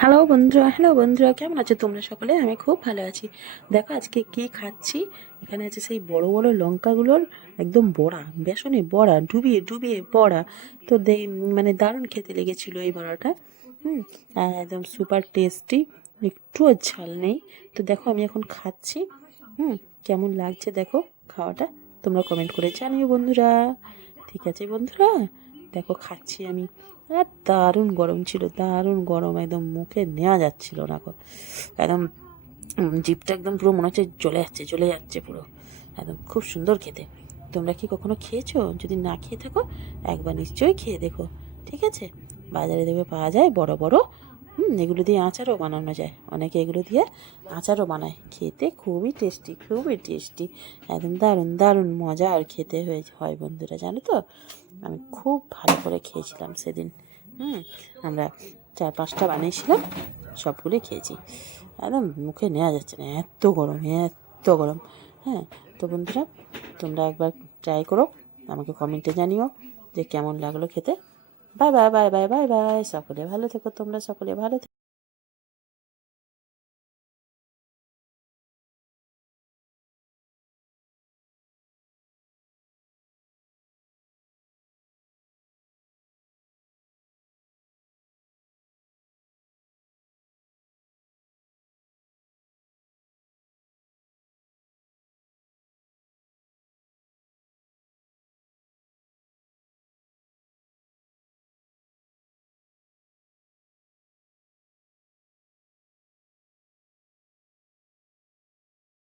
Hello বন্ধুরা, কেমন আছো তোমরা সকলে? আমি খুব ভালো আছি। দেখো আজকে কি খাচ্ছি। এখানে আছে সেই বড় বড় লঙ্কাগুলোর একদম বড়া, বেসনে বড়া, ডুবিয়ে ডুবিয়ে বড়া। তো মানে দারুণ খেতে লেগেছিল এই বড়াটা। হুম। আর একদম সুপার টেস্টি, একটুও ঝাল নেই। তো দেখো আমি এখন খাচ্ছি। কেমন লাগছে দেখো খাওয়াটা, তোমরা কমেন্ট করে জানিও বন্ধুরা। ঠিক আছে বন্ধুরা, দেখো খাচ্ছি আমি। আর দারুণ গরম ছিল, দারুণ গরম, একদম মুখে নেওয়া যাচ্ছিল না গো। একদম জিভটা একদম পুরো মনে হচ্ছে জ্বলে যাচ্ছে পুরো। একদম খুব সুন্দর খেতে। তোমরা কি কখনো খেয়েছো? যদি না খেয়ে থাকো একবার নিশ্চয়ই খেয়ে দেখো। ঠিক আছে? বাজারে দেখবে পাওয়া যায় বড় বড়। এগুলো দিয়ে আচারও বানানো যায়, অনেকে এগুলো দিয়ে আচারও বানায়। খেতে খুবই টেস্টি, খুবই টেস্টি। একদম দারুণ দারুণ মজা আর খেতে হয় বন্ধুরা, জানো তো। আমি খুব ভালো করে খেয়েছিলাম সেদিন। হুম আমরা 4-5টা বানিয়েছিলাম, সবগুলোই খেয়েছি। একদম মুখে নেওয়া যাচ্ছে না, এত গরম, এত গরম। হ্যাঁ, তো বন্ধুরা তোমরা একবার ট্রাই করো, আমাকে কমেন্টে জানিও যে কেমন লাগলো খেতে। Bye bye bye bye bye bye, সকলে ভালো থেকো, তোমরা সকলে ভালো থেকো।